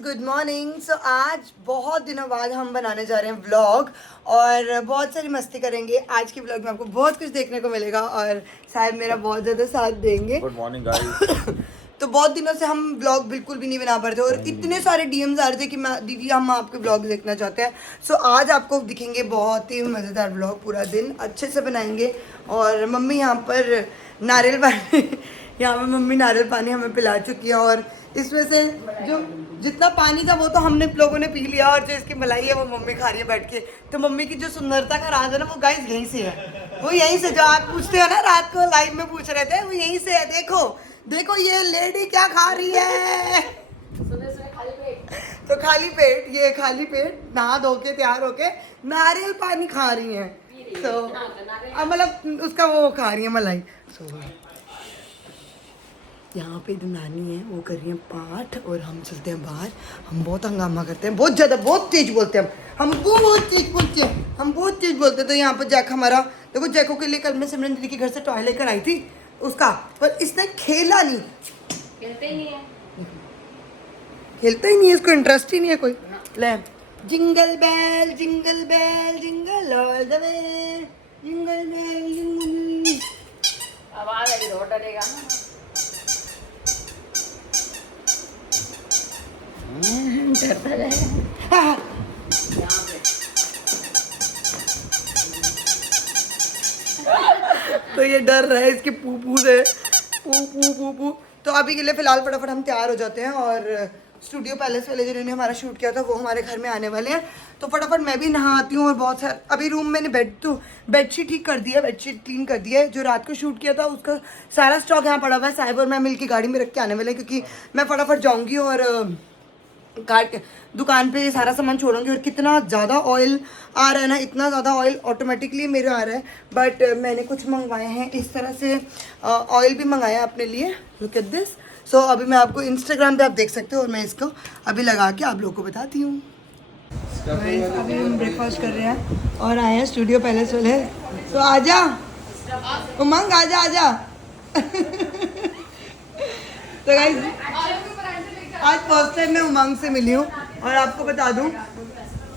Good morning. सो आज बहुत दिनों बाद हम बनाने जा रहे हैं व्लॉग और बहुत सारी मस्ती करेंगे। आज के व्लॉग में आपको बहुत कुछ देखने को मिलेगा और शायद मेरा बहुत ज़्यादा साथ देंगे। Good morning guys. तो बहुत दिनों से हम व्लॉग बिल्कुल भी नहीं बना पा रहे थे और इतने सारे डीएम्स आ रहे थे कि मैं दीदी हम आपके व्लॉग देखना चाहते हैं। सो आज आपको दिखेंगे बहुत ही मज़ेदार व्लॉग, पूरा दिन अच्छे से बनाएंगे। और मम्मी यहाँ पर नारियल पानी यहाँ पर मम्मी नारियल पानी हमें पिला चुकी है और इसमें से जो जितना पानी था वो तो हमने लोगों ने पी लिया और जो इसकी मलाई है वो मम्मी खा रही है बैठ के। तो मम्मी की जो सुंदरता का राज है ना वो गाइस यहीं से है, वो यहीं से जो आप पूछते हो ना रात को लाइव में पूछ रहे थे वो यहीं से है। देखो देखो ये लेडी क्या खा रही है। तो खाली पेट, ये खाली पेट नहा धो के तैयार होके नारियल पानी खा रही है। तो मतलब उसका वो खा रही है मलाई। यहाँ पे जो नानी है वो कर रही है पाठ और हम चलते हैं बाहर। हम बहुत हंगामा करते हैं, बहुत ज़्यादा, बहुत तेज बोलते हैं हम बहुत तेज बोलते हैं, हम बहुत तेज बोलते हैं। तो यहाँ पर जैक हमारा, देखो जैको के लिए कल मैं सिमरन दीदी के घर से टॉय लेकर आई थी उसका, पर इसने खेला नहीं, खेलता ही नहीं है, इसको इंटरेस्ट ही नहीं है कोई। ले jingle bell jingle all the way, jingle bell jingle, आवाज आई रोड डरेगा ना। डरता रहेगा। तो ये डर रहा है इसके पू पू से, पू पू पू पू। तो अभी के लिए फिलहाल फटाफट हम तैयार हो जाते हैं और स्टूडियो पैलेस वाले जिन्होंने हमारा शूट किया था वो हमारे घर में आने वाले हैं। तो फटाफट मैं भी नहाती हूँ और बहुत सारा अभी रूम मैंने बेडशीट ठीक कर दिया, बेडशीट क्लीन कर दिया है। जो रात को शूट किया था उसका सारा स्टॉक यहाँ पड़ा हुआ है। साहिब और मैं मिल की गाड़ी में रख के आने वाले हैं क्योंकि मैं फटाफट जाऊँगी और दुकान पे सारा सामान छोड़ूंगी। और कितना ज़्यादा ऑयल आ रहा है ना, इतना ज़्यादा ऑयल ऑटोमेटिकली मेरे आ रहा है। बट मैंने कुछ मंगवाए हैं इस तरह से, ऑयल भी मंगाया है अपने लिए। Look at this. सो अभी मैं आपको इंस्टाग्राम पे आप देख सकते हो और मैं इसको अभी लगा के आप लोगों को बताती हूँ। अभी हम ब्रेकफास्ट कर रहे हैं और आए हैं स्टूडियो पैलेस वाले। तो आजा उमंग, आजा आजा। तो गाइस आज फर्स्ट टाइम मैं उमंग से मिली हूँ और आपको बता दूँ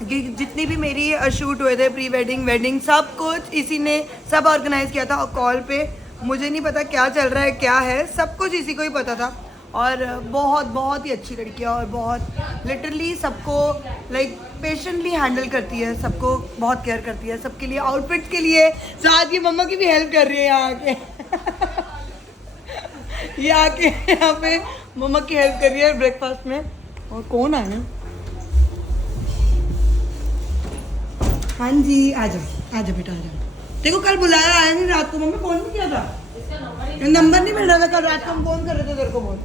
कि जितनी भी मेरी शूट हुए थे, प्री वेडिंग वेडिंग सब कुछ इसी ने सब ऑर्गेनाइज किया था। और कॉल पे मुझे नहीं पता क्या चल रहा है क्या है, सब कुछ इसी को ही पता था। और बहुत ही अच्छी लड़की है और बहुत लिटरली सबको लाइक पेशेंटली हैंडल करती है, सबको बहुत केयर करती है, सबके लिए आउटफिट के लिए साथ ही मम्मा की भी हेल्प कर रही है यहाँ आके। ये आके यहाँ पे मम्मा की हेल्प कर रही है ब्रेकफास्ट में। और कौन आया? हाँ जी आ जाओ बेटा आ जाओ। देखो कल बुलाया, आया नहीं रात को, मम्मी फोन भी किया था, नंबर नहीं मिल रहा था कल रात को, हम फोन कर रहे थे तेरे को, बोल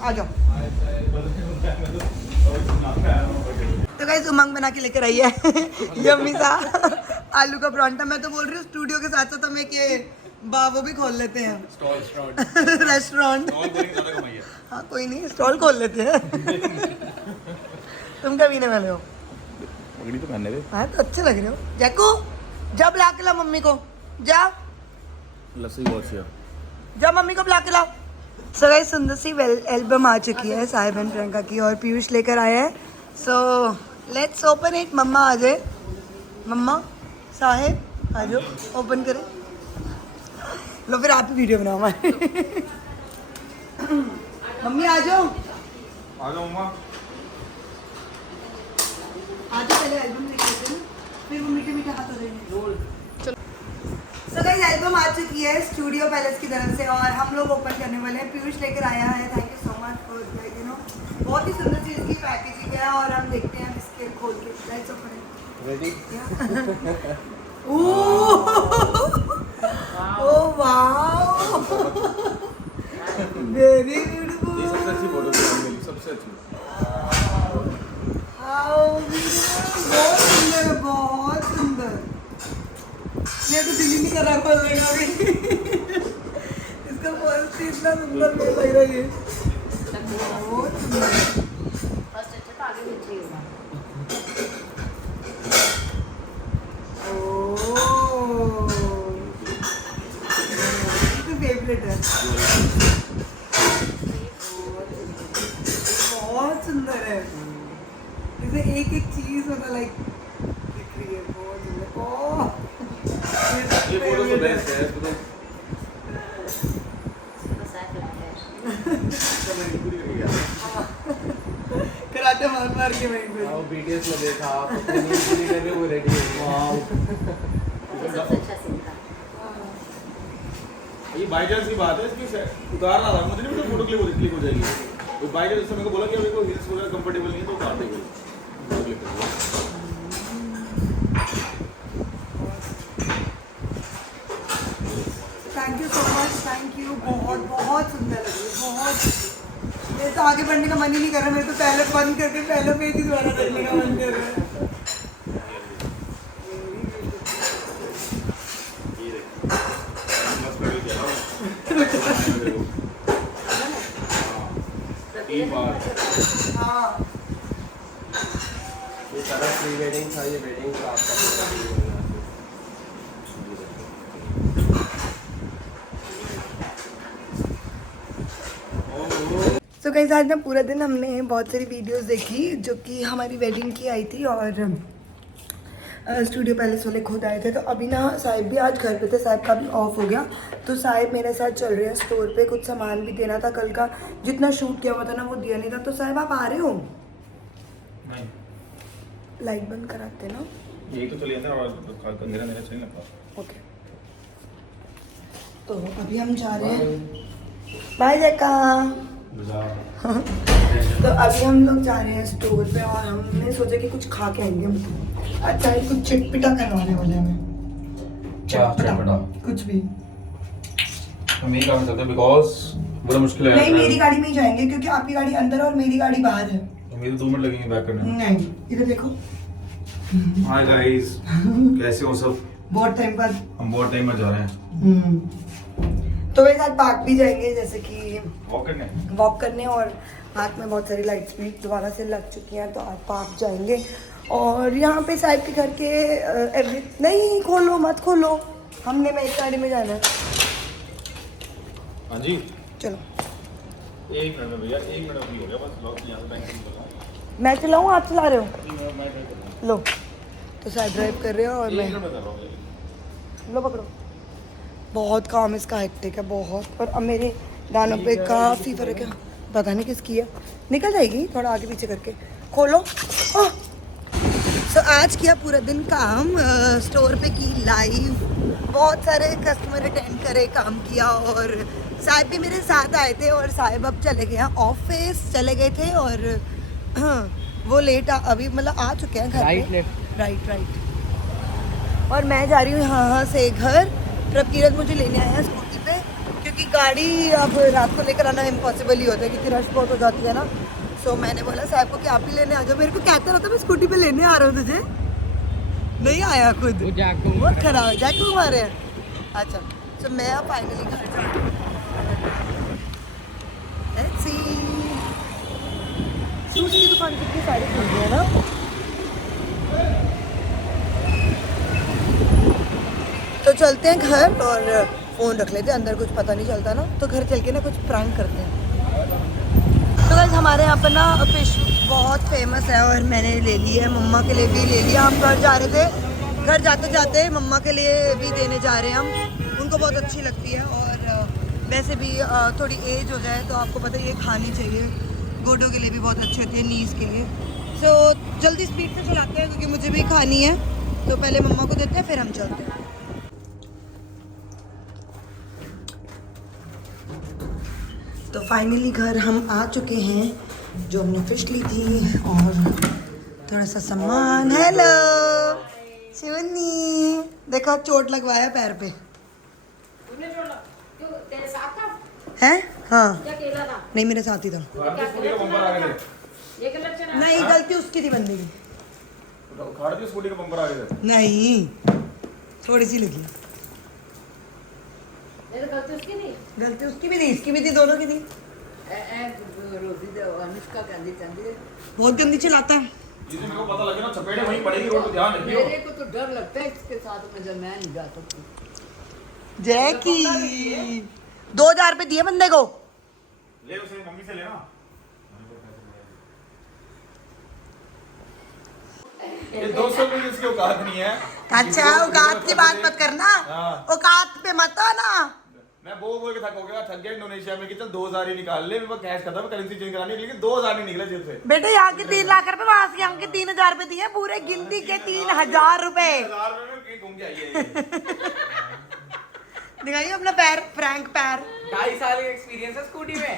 आ जाओ। तो गाइस उमंग बना के लेकर आई है यम्मी सा आलू का परांठा। मैं तो बोल रही हूँ स्टूडियो के साथ साथ हम एक ये वो भी खोल लेते हैं, रेस्टोरेंट। हाँ कोई नहीं, स्टॉल खोल लेते हैं। तुम क्या पीने वाले हो? पगड़ी तो पहनने दे। हाँ तो अच्छे लग रहे हो। जैको जा बुला के ला मम्मी को, जा लस्सी बहुत सी है। जा मम्मी को बुला के ला। सो गाइस सुंदर सी एल्बम आ चुकी है साहिब एंड प्रियंका की और पीयूष लेकर आए हैं। So let's open it. मम्मा आ जाए, मम्मा साहिब आ जाओ, ओपन करें। लो फिर आप ही वीडियो बनाओ हमारे। मम्मी आ जाओ मम्मा। आज पहले एल्बम देख लेते हैं फिर वो मीठे मीठे हाथ हो जाएंगे। चलो सो गाइस एल्बम आ चुकी है स्टूडियो पैलेस की तरफ से और हम लोग ओपन करने वाले हैं। पीयूष लेकर आया है, thank you so much for like you know, बहुत ही सुंदर चीज़ की पैकेजिंग है। और हम देखते हैं इसके खोल के, let's open it. Ready? Oh wow, very beautiful. ये सबसे अच्छी फोटो थी मेरी, सबसे अच्छी। बहुत सुंदर है, बहुत सुंदर। ये तो दिल ही नहीं कर रहा खोलने का भी। इसका फर्स्ट इतना सुंदर लग रहा है ये, बहुत सुंदर। फेवरेट है, बहुत सुंदर है। जैसे एक एक चीज मतलब लाइक दिख रही है बहुत सुंदर। ओह ये फोटो तो बेस्ट है इसको तो पूरी करी यार। कराटे मार मार के वहीं पे। वो बीटीएस में देखा आप अपनी नींद पूरी करने वो रेडी है। वाओ सबसे अच्छा सीन था। ये बाई चांस की बात है इसकी उतार रहा था मुझे नहीं पता फोटो क्लिक हो जाएगी। वो बाई चांस मेरे को बोला कि अभी को हिल्स वगैरह कंफर्टेबल नहीं है तो उतार देंगे। फोटो क्लिक करेंगे। Thank you so much, thank you. बहुत बहुत सुंदर लगी, बहुत। मेरे तो आगे बढ़ने का मन ही नहीं कर रहा, मेरे तो पहले बंद करके पहले पेज ही दोबारा देखने का मन कर रहा है। हाँ ये सारा प्री वेडिंग था, ये वेडिंग का आपका सो गाइस आज ना पूरा दिन हमने बहुत सारी वीडियोस देखी जो कि हमारी वेडिंग की आई थी और स्टूडियो पैलेस वाले खुद आए थे। तो अभी ना साहिब भी आज घर पे थे, साहिब का भी ऑफ हो गया तो साहिब मेरे साथ चल रहे हैं स्टोर पे। कुछ सामान भी देना था, कल का जितना शूट किया हुआ था ना वो दिया नहीं था। तो साहिब आप आ रहे हो? नहीं लाइट बंद कराते ना। यही तो चले जाते हैं और अंधेरा अंधेरा चलने लगता। ओके तो अभी हम जा रहे हैं। बाय जैका। तो अभी हम लोग जा रहे हैं स्टोर पे और हमने सोचा कि कुछ खा के आएंगे। अच्छा है कुछ चटपटा करवाने वाले हमें। चटपटा? कुछ भी हम यही काम करते हैं बिकॉज बड़ा मुश्किल है। नहीं, मेरी गाड़ी में ही जाएंगे क्योंकि आपकी गाड़ी अंदर है और मेरी गाड़ी बाहर है। मेरे 2 मिनट लगेंगे बैक करने में। नहीं इधर देखो। हाय गाइस, कैसे हो सब? बहुत टाइम बाद। हम बहुत टाइम में जा रहे हैं तो वैसे आज पार्क भी जाएंगे, जैसे कि वॉक करने। वॉक करने। और पार्क में बहुत सारी लाइट्स भी दोबारा से लग चुकी हैं तो आज पार्क जाएंगे। और यहाँ पे साहिब के घर के नहीं खोलो मत खोलो, हमने मैं एक गाड़ी में जाना है। हाँ जी चलो 1 मिनट में भैया, 1 मिनट में हो गया बस। लॉक यहाँ से बैंक निकल रहा मैं चलाऊँ आप चला रहे हो? है। मैं ड्राइव कर रहा हूँ। लो तो साहिब ड्राइव कर रहे हो और 1 मैं मिनट में कर रहा हूँ। लो पकड़ो। बहुत काम इसका हेक्टिक है बहुत। और अब मेरे दानों पे काफ़ी फर्क है, पता नहीं किसकी है। निकल जाएगी थोड़ा आगे पीछे करके। खोलो। सो आज किया पूरा दिन काम, स्टोर पे की लाइव, बहुत सारे कस्टमर अटेंड करे, काम किया। और साहिब भी मेरे साथ आए थे और साहिब अब चले गए हैं ऑफिस, चले गए थे और वो लेट अभी मतलब आ चुके हैं घर पे। राइट। और मैं जा रही हूँ यहाँ से घर। प्रभकीरत मुझे लेने आया है स्कूटी पे क्योंकि गाड़ी अब रात को लेकर आना इम्पॉसिबल ही होता है क्योंकि रश बहुत हो जाती है ना। सो मैंने बोला साहब को कि आप ही लेने आ जाओ। मेरे को कहता रहता मैं स्कूटी पे लेने आ रहा हूँ तुझे, नहीं आया खुद। बहुत खराब है, जाके मारे हैं। अच्छा तो मैं अब फाइनली घर जा रही हूँ। Let's see। शूज़ की दुकान कितनी सारी खुल गई है ना। तो चलते हैं घर और फ़ोन रख लेते हैं अंदर, कुछ पता नहीं चलता ना। तो घर चल के ना कुछ प्रैंक करते हैं। तो गाइस हमारे यहाँ पर ना फिश बहुत फेमस है और मैंने ले ली है, मम्मा के लिए भी ले लिया। हम घर जा रहे थे, घर जाते जाते मम्मा के लिए भी देने जा रहे हैं हम, उनको बहुत अच्छी लगती है। और वैसे भी थोड़ी एज हो जाए तो आपको पता है ये खानी चाहिए, गोडों के लिए भी बहुत अच्छी होती है, नीज़ के लिए। सो जल्दी स्पीड से चलाते हैं क्योंकि मुझे भी खानी है। तो पहले मम्मा को देते हैं फिर हम चलते हैं। तो फाइनली घर हम आ चुके हैं, जो हमने फिश ली थी और थोड़ा सा सामान। हेलो शिवनी, देखो चोट लगवाया पैर पे तेरे साथ था है। हाँ या अकेला था? नहीं मेरे साथ ही था। स्कूटी का बम्पर आ गए थे। ये गलत चला। नहीं गलती उसकी थी बंदे की। खाड़ दी स्कूटी का बम्पर आ गए थे। नहीं थोड़ी सी लगी। ये तो गलती उसकी नहीं। गलती उसकी भी थी, इसकी भी थी, दोनों की थी। रोजी दे अनुष्का कहती चंदी बहुत गंदी चलाता है। जिसे मेरे को पता लगे ना चपेटे वहीं पड़ेगी रोड पे, ध्यान रखियो। मेरे को तो डर लगता है इसके साथ में, जब मैं नहीं जा सकती। जैकी 2000 रुपए दिए बंदे को। ले उसे मम्मी से लेना। ये 200 रुपये की इसकी औकात नहीं है। अच्छा औकात की बात मत करना, हाँ। औकात पे मत आना। मैं बोल के थक हो गया, थक गया इंडोनेशिया में कि चल 2000 ही निकाल ले, मेरे पास कैश खत्म है, करेंसी चेंज करानी है, लेकिन 2000 नहीं निकला जेब से। बेटे यहाँ के 3 लाख रुपए, वहां से यहाँ के 3000 रुपए दिए, पूरे गिनती के 3000 रुपए। 1000 रुपये में कहीं घूम के आई है दिखाइए अपना पैर, फ्रैंक पैर। 2.5 साल का एक्सपीरियंस है स्कूटी में।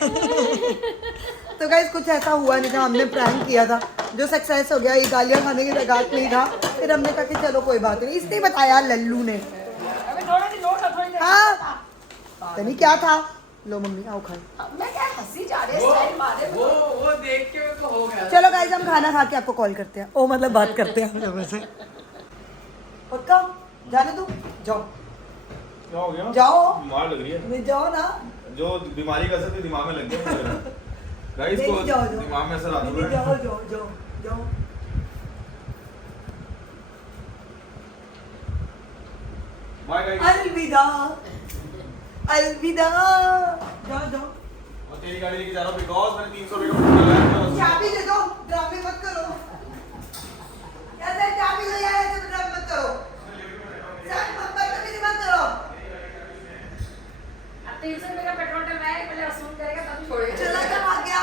तो गाइस कुछ ऐसा हुआ नहीं था, हमने प्रैंक किया था जो सक्सेस हो गया। ये गालियां खाने की लगात नहीं था, फिर हमने कहा कि चलो कोई बात नहीं। इसने बताया लल्लू ने। हाँ तो नहीं क्या था। लो मम्मी आओ खाओ। मैं क्या हंसी जा रही है स्टाइल मारे वो देख के मेरे को हो गया। चलो गाइस हम खाना खा के आपको कॉल करते हैं। ओ मतलब बात करते हैं हम लोगों से। पक्का जाने दो, जाओ क्या हो गया? जाओ। बीमार लग रही है। नहीं जाओ ना। जो बीमारी का असर तो दिमाग में लग गया गाइस को, नहीं, जाओ, जाओ। दिमाग में असर आ नहीं, रहा जाओ है। जाओ जाओ जाओ। Bye guys. अलविदा अलविदा। जाओ जाओ। और तेरी गाड़ी लेके जा रहा हूं बिकॉज़ मैंने 300 रुपए का पेट्रोल डाला है। चाबी दे दो, ड्रामे मत करो। यार चाबी दो यार, ऐसे ड्रामे मत करो। सर बदतमीजी मत करो। अब 300 रुपए का पेट्रोल डलवाएगा, पहले वसूल करेगा तब छोड़ेगा। चला कब आ गया?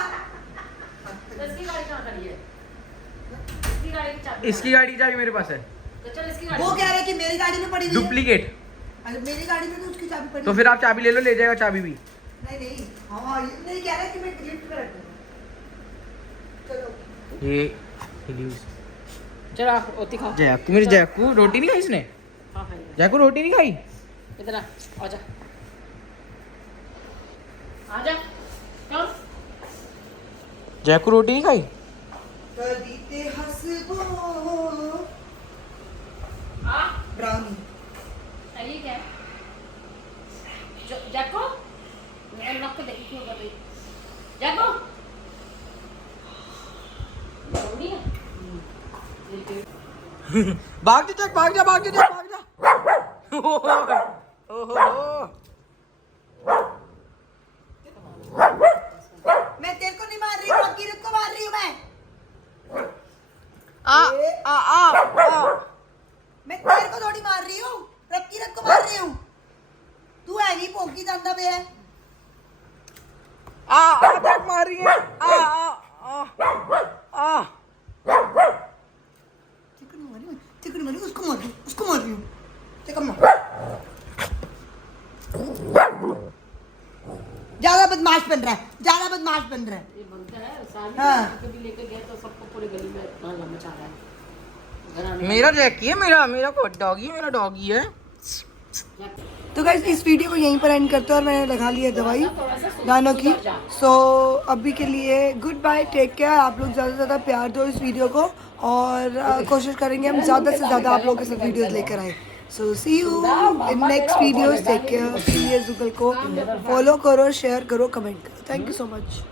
तो इसकी गाड़ी कहाँ खड़ी है? इसकी गाड़ी की चाबी इसकी गाड़ी की चाबी मेरे पास है। तो चल इसकी गाड़ी वो कह रहा है कि मेरी गाड़ी में पड़ी हुई है। डुप्लीकेट। अरे मेरी गाड़ी में तो उसकी चाबी पड़ी तो है। फिर आप चाबी ले लो, ले जाएगा चाबी भी। नहीं नहीं, हाँ ये नहीं कह रहा है कि मैं लिफ्ट पे रख दूँ। चलो ये चलो आप रोटी खाओ। जैकू, मेरी जैकू रोटी नहीं खाई इसने। हाँ भाई जैकू रोटी नहीं खाई। इधर आ, आजा आजा कौन? जैकू रोटी नहीं खाई। कभी ते हंसबो आ ब्राउनी। ये क्या है? जैको मैं नॉक को देखी क्यों कर रही? जैको ब्राउनी है। भाग जा जैक, भाग जा भाग जा जैक, भाग जा। ओहो। मैं तेरे को नहीं मार रही हूँ, किरत को मार रही हूँ मैं। मैं तेरे को थोड़ी मार रही हूँ, रकीरत को मार रही हूँ। तू है नहीं पोंकी जांदा पे है। जैक मार रही है। चिकन मारी उसको मार रही हूँ, उसको मार रही हूँ। चिकन मार। ज्यादा बदमाश बन रहा है, ज्यादा बदमाश बन रहा है। ये बनता है साल हाँ। कभी लेकर गया तो सबको पूरी गली में हल्ला मचा रहा है। घर आने मेरा जैकी है, मेरा डॉगी है, मेरा डॉगी है। तो गाइस इस वीडियो को यहीं पर एंड करते हैं और मैंने लगा ली है दवाई गानों की। सो अभी के लिए गुड बाय, टेक केयर। आप लोग ज़्यादा से ज़्यादा प्यार दो इस वीडियो को और कोशिश करेंगे हम ज़्यादा से ज़्यादा आप लोगों के साथ वीडियोस लेकर आए। So see you in next videos. Take care. सी जुगल को फॉलो करो, शेयर करो, कमेंट करो। Thank you so much.